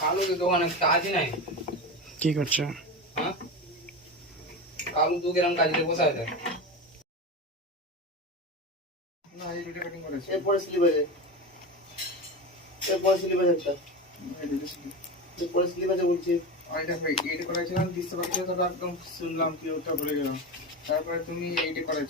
কালু তো দোকানে কাজই নাই। কি করছো? হ্যাঁ, কালু তো কিরম কাজে বসে আছে। না এই দুটো কাটিং করেছে। এরপরে স্লিপারে একটা এরপরে স্লিপারে বলছি আইটা ভাই এইটা করেছিলাম, বুঝতে পারছো তো একদম শুনলাম কি ওটা বলে গেলাম। তারপরে তুমি এইটা করেছো।